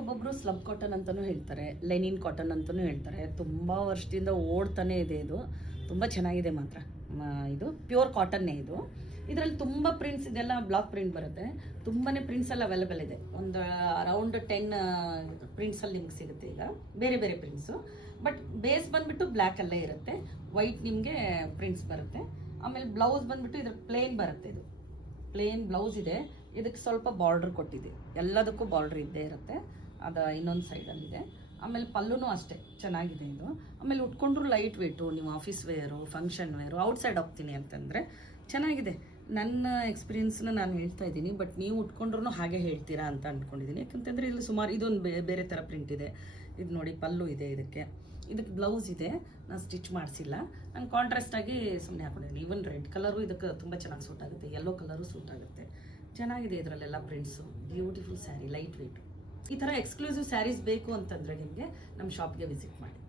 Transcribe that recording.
ಒಬ್ಬೊಬ್ರು slub cotton ಅಂತಲೂ ಹೇಳ್ತಾರೆ, ಲೆನಿನ್ ಕಾಟನ್ ಅಂತಲೂ ಹೇಳ್ತಾರೆ. ತುಂಬ ವರ್ಷದಿಂದ ಓಡ್ತಾನೆ ಇದೆ ಇದು. ತುಂಬ ಚೆನ್ನಾಗಿದೆ ಮಾತ್ರ. ಇದು ಪ್ಯೂರ್ ಕಾಟನ್ನೇ ಇದು. ಇದರಲ್ಲಿ ತುಂಬ ಪ್ರಿಂಟ್ಸ್, ಇದೆಲ್ಲ ಬ್ಲಾಕ್ ಪ್ರಿಂಟ್ ಬರುತ್ತೆ. ತುಂಬಾ ಪ್ರಿಂಟ್ಸ್ ಎಲ್ಲ ಅವೈಲೇಬಲ್ ಇದೆ. ಒಂದು ಅರೌಂಡ್ 10 ಪ್ರಿಂಟ್ಸಲ್ಲಿ ನಿಮ್ಗೆ ಸಿಗುತ್ತೆ ಈಗ, ಬೇರೆ ಬೇರೆ ಪ್ರಿಂಟ್ಸು. ಬಟ್ ಬೇಸ್ ಬಂದುಬಿಟ್ಟು ಬ್ಲ್ಯಾಕಲ್ಲೇ ಇರುತ್ತೆ. ವೈಟ್ ನಿಮಗೆ ಪ್ರಿಂಟ್ಸ್ ಬರುತ್ತೆ. ಆಮೇಲೆ ಬ್ಲೌಸ್ ಬಂದುಬಿಟ್ಟು ಇದ್ರ ಪ್ಲೇನ್ ಬರುತ್ತೆ. ಇದು ಪ್ಲೇನ್ ಬ್ಲೌಸ್ ಇದೆ. ಇದಕ್ಕೆ ಸ್ವಲ್ಪ ಬಾರ್ಡ್ರ್ ಕೊಟ್ಟಿದೆ. ಎಲ್ಲದಕ್ಕೂ ಬಾರ್ಡ್ರ್ ಇದ್ದೇ ಇರುತ್ತೆ. ಅದು ಇನ್ನೊಂದು ಸೈಡಲ್ಲಿದೆ. ಆಮೇಲೆ ಪಲ್ಲುನೂ ಅಷ್ಟೇ ಚೆನ್ನಾಗಿದೆ ಇದು. ಆಮೇಲೆ ಉಟ್ಕೊಂಡ್ರು ಲೈಟ್ ವೇಟು, ನೀವು office wear, function wear, outside ಹೋಗ್ತೀನಿ ಅಂತಂದರೆ ಚೆನ್ನಾಗಿದೆ. ನನ್ನ ಎಕ್ಸ್ಪೀರಿಯನ್ಸ್ನ ನಾನು ಹೇಳ್ತಾ ಇದ್ದೀನಿ. ಬಟ್ ನೀವು ಉಟ್ಕೊಂಡ್ರು ಹಾಗೆ ಹೇಳ್ತೀರಾ ಅಂತ ಅಂದ್ಕೊಂಡಿದ್ದೀನಿ. ಯಾಕಂತಂದರೆ ಇಲ್ಲಿ ಸುಮಾರು ಇದೊಂದು ಬೇರೆ ಥರ ಪ್ರಿಂಟ್ ಇದೆ. ಇದು ನೋಡಿ ಪಲ್ಲು ಇದೆ. ಇದಕ್ಕೆ ಬ್ಲೌಸ್ ಇದೆ. ನಾನು ಸ್ಟಿಚ್ ಮಾಡಿಸಿಲ್ಲ. ನಾನು ಕಾಂಟ್ರಾಸ್ಟಾಗಿ ಸುಮ್ಮನೆ ಹಾಕೊಂಡಿದ್ದೀನಿ. ಈವನ್ ರೆಡ್ ಕಲರು ಇದಕ್ಕೆ ತುಂಬ ಚೆನ್ನಾಗಿ ಸೂಟ್ ಆಗುತ್ತೆ. ಯೆಲ್ಲೋ ಕಲರು ಸೂಟ್ ಆಗುತ್ತೆ. ಚೆನ್ನಾಗಿದೆ ಇದರಲ್ಲೆಲ್ಲ prints. Beautiful sari, light weight. ಈ ಥರ ಎಕ್ಸ್ಕ್ಲೂಸಿವ್ ಸ್ಯಾರೀಸ್ ಬೇಕು ಅಂತಂದರೆ ನಿಮಗೆ ನಮ್ಮ ಶಾಪ್ಗೆ ವಿಸಿಟ್ ಮಾಡಿ.